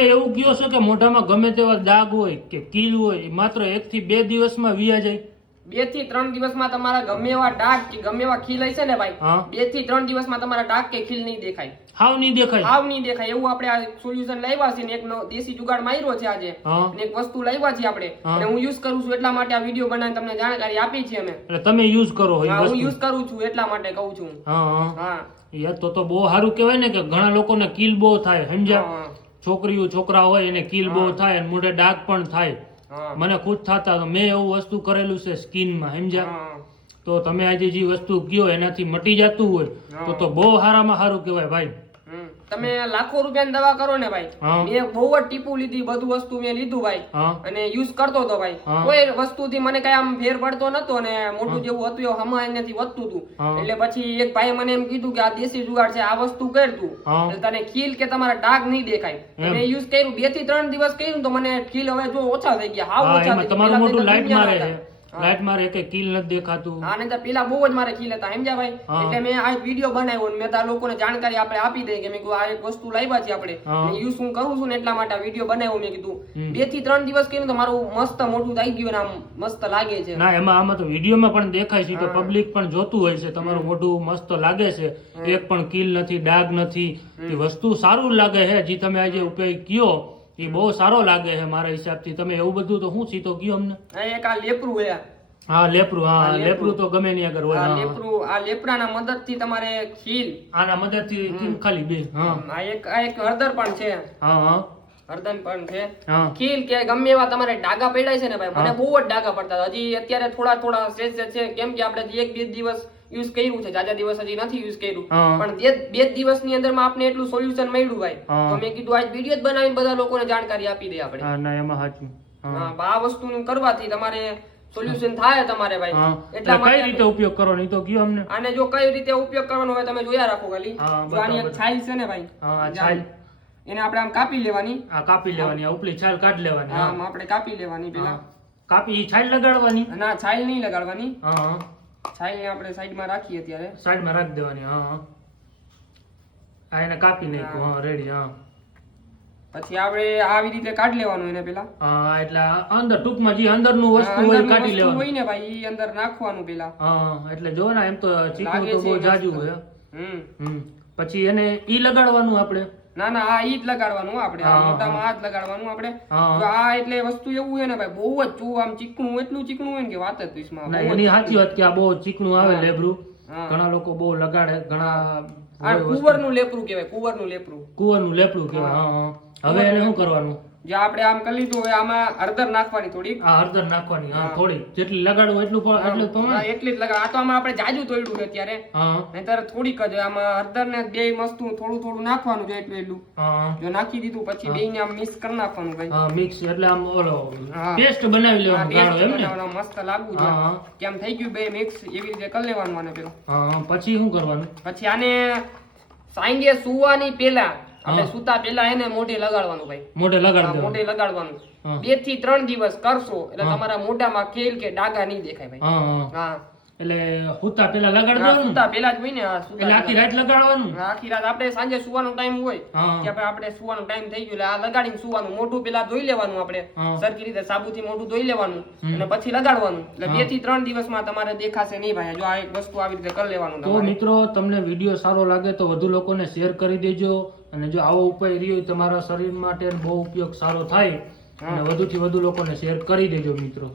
એવું કયો છો કે મોઢામાં ગમે તેવા દાગ હોય કે કીલ હોય માત્ર એક થી બે દિવસમાં વિયા જાય? બેથી ત્રણ દિવસમાં તમારા ગમે એવા ડાઘ કે ગમે એવા ખીલ હશે ને ભાઈ બેથી ત્રણ દિવસમાં તમારા ડાઘ કે ખીલ નહીં દેખાય. હાવ નહીં દેખાય? હાવ નહીં દેખાય. એવું આપણે આ સોલ્યુશન લાવ્યા છે એક નો દેશી જુગાડ માર્યો છે આજે. એક વસ્તુ લાવ્યા છે આપણે. અને હું યુઝ કરું છું એટલા માટે આ વીડિયો બનાવીને તમને જાણકારી આપી છે અમે. એટલે તમે યુઝ કરો હું યુઝ કરું છું એટલા માટે કહું છું. હા યાર તો તો બહુ સારું કહેવાય ને કે ઘણા લોકોને કીલ બહુ થાય સમજ્યા? છોકરીઓ છોકરા હોય એને કિલ બહુ થાય અને મોઢે ડાઘ પણ થાય. મને ખુદ થતા તો મેં એવું વસ્તુ કરેલું છે સ્કીનમાં સમજ્યા. તો તમે આજે જે વસ્તુ કયો એનાથી મટી જતું હોય તો તો બહુ સારામાં સારું કહેવાય ભાઈ. તમે લાખો રૂપિયાની દવા કરો ને ભાઈ. મેં બહુ જ ટીપુ લીધી બધું વસ્તુ મેં લીધું ભાઈ. અને યુઝ કરતો હતો ભાઈ. કોઈ વસ્તુથી મને કઈ આમ ફેર પડતો નતો ને મોટું જેવું હતું એવું હમણાં એનાથી વધતું હતું એટલે પછી એક ભાઈ મને એમ કીધું કે આ દેશી જુગાડ છે આ વસ્તુ કર તું. એટલે તને ખીલ કે તમારા ડાઘ નહીં દેખાય. મેં યુઝ કર્યું બેથી ત્રણ દિવસ કર્યું તો મને ખીલ હવે જો ઓછા થઈ ગયા. હાવ ઓછા તમારું ગયા. મોટું લાઈટ મારે. લાઈટ મારે કે કિલ નથી દેખાતું. હા નહીં પેલા બહુ જ મારે કિલ હતા સમજ્યા ભાઈ? એટલે મેં આ વીડિયો બનાવ્યો ને મેં તો લોકોને જાણકારી આપણે આપી દઈ કે મેં કીધું આ એક વસ્તુ લાવ્યા છે આપણે. યુઝ હું કરું છું ને એટલા માટે વીડિયો બનાવ્યો મેં કીધું. બેથી ત્રણ દિવસ કહીને તો મારું મસ્ત મોટું થઈ ગયું આમ મસ્ત લાગે છે. ના એમાં આમાં તો વિડીયોમાં પણ દેખાય છે તો પબ્લિક પણ જોતું હોય છે તમારું મોઢું મસ્ત લાગે છે. એક પણ કિલ નથી ડાઘ નથી. વસ્તુ સારું લાગે છે જે તમે આજે ઉપયોગ કયો એ બહુ સારો લાગે છે મારા હિસાબથી. તમે એવું બધું તો શું સીધો કયો અમને? એક આ લેપરું છે. હા લેપરું હા હા, લેપરું. તો ગમે નહીં આગળ હોય આ હા. લેપરું આ લેપરાના મદદથી તમારે ખીલ. આના મદદથી કેમ ખાલી બે હા. આ એક આ એક હળદર પણ છે. હા હા. હળદર પણ છે. ખીલ કે ગમે એવા તમારે ડાગા પડ્યા છે ને ભાઈ. મને બહુ જ ડાઘા પડતા હતા. હજી અત્યારે થોડા થોડા સ્ટેજ છે. કેમ કે આપણે એક બે દિવસ યુઝ કર્યું છે. જાજા દિવસ હજી નથી યુઝ કર્યું. પણ બે બે દિવસની અંદરમાં આપને એટલું સોલ્યુશન મળ્યું ભાઈ. તો મેં કીધું આજ વીડિયો જ બનાવીને બધા લોકોને જાણકારી આપી દે આપણે. હા ના એમાં સાચું. હા. આ વસ્તુનું કરવાથી તમારે સોલ્યુશન થાય તમારે ભાઈ. એટલા કઈ રીતે ઉપયોગ કરો નહીં તો કયો અમને? આને જો કઈ રીતે ઉપયોગ કરવાનો હોય તમે જોયા રાખો ખાલી. જો આની એક છાલ છે ને ભાઈ. હા છાલ એને આપણે આમ કાપી લેવાની. હા કાપી લેવાની આ ઉપલી છાલ કાઢી લેવાની આમ આપણે કાપી લેવાની પેલા. કાપી છાલ લગાડવાની? ના છાલ નહીં લગાડવાની. હા. હા આપણે સાઈડમાં રાખીએ અત્યારે સાઈડમાં રાખી દેવાની હા હા. આ એને કાપી નાખ્યું હા. રેડી હા. પછી આપણે આવી રીતે કાઢી લેવાનું એને પેલા. હા એટલે અંદર ટૂંકમાં જે અંદરનું વસ્તુ હોય કાઢી લેવાનું. હોય ને ભાઈ ઈ અંદર નાખવાનું પેલા. હા એટલે જો ને એમ તો ચીકણું તો બહુ જાજુ હોય હમ. પછી એને ઈ લગાડવાનું આપણે. ના ના આ ઈ જ લગાડવાનું આપણે. મોટામાં આ જ લગાડવાનું આપણે. આ એટલે વસ્તુ એવું છે ને ભાઈ બહુ જ ચૂ આમ ચીકણું એટલું ચીકણું હોય ને કે વાત જ એની સાચી વાત કે આ બહુ ચીકણું આવે લેબરુ. ઘણા લોકો બહુ લગાડે ઘણા આ. કુંવરનું લેપરું કહેવાય કુંવરનું લેપરું. કુંવરનું કહેવાય હા હા. હવે એને શું કરવાનું? જે આપણે આમ કરી લીધું હવે આમાં હળદર નાખવાની થોડી હા હળદર નાખવાની હા. થોડી જેટલી લગાડવું એટલું પણ એટલું તો હા, એટલી જ લગા આ તો આમાં આપણે જાજુ તોડ્યું છે અત્યારે. હા. નહીતર થોડીક જ આમાં હળદર ને બે મસ્તું થોડું થોડું નાખવાનું છે એટલું એટલું. હા. જો નાખી દીધું પછી બે ને આમ મિક્સ કરી નાખવાનું ભાઈ હા મિક્સ એટલે આમ ઓલો પેસ્ટ બનાવી લેવાનું ગાળો એમ ને મસ્ત લાગવું છે. કેમ થઈ ગયું બે મિક્સ એવી રીતે કરી લેવાનું આને પેલો. હા. પછી શું કરવાનું? પછી આને સાંજે સુવાની પેલા હા. સુતા પેલા એને મોઢે લગાડવાનું ભાઈ મોઢે હા, મોઢે લગાડવાનું. બેથી ત્રણ દિવસ કરશો એટલે. તમારા મોઢામાં ખેલ કે ડાઘા નહીં દેખાય ભાઈ હા એટલે હુતા પેલા લગાડી હા, દેવાનું. સુતા પેલા જ હોય ને એટલે આખી રાત લગાડવાનું. આખી રાત આપણે સાંજે સુવાનો ટાઈમ હોય કે ભાઈ આપણે સુવાનો ટાઈમ થઈ ગયો એટલે આ લગાડીને સુવાનું. મોઢું પેલા ધોઈ લેવાનું આપણે. સરખી રીતે સાબુથી મોઢું ધોઈ લેવાનું અને પછી લગાડવાનું. એટલે બેથી ત્રણ દિવસમાં તમારે દેખાશે નહીં ભાઈ. જો આ એક વસ્તુ આવી રીતે કરી લેવાનું તો મિત્રો તમને વીડિયો સારો લાગે તો વધુ લોકોને શેર કરી દેજો અને જો આવો ઉપાય રહ્યો તમારા શરીર માટે બહુ ઉપયોગ સારો થાય અને વધુથી વધુ લોકોને શેર કરી દેજો મિત્રો.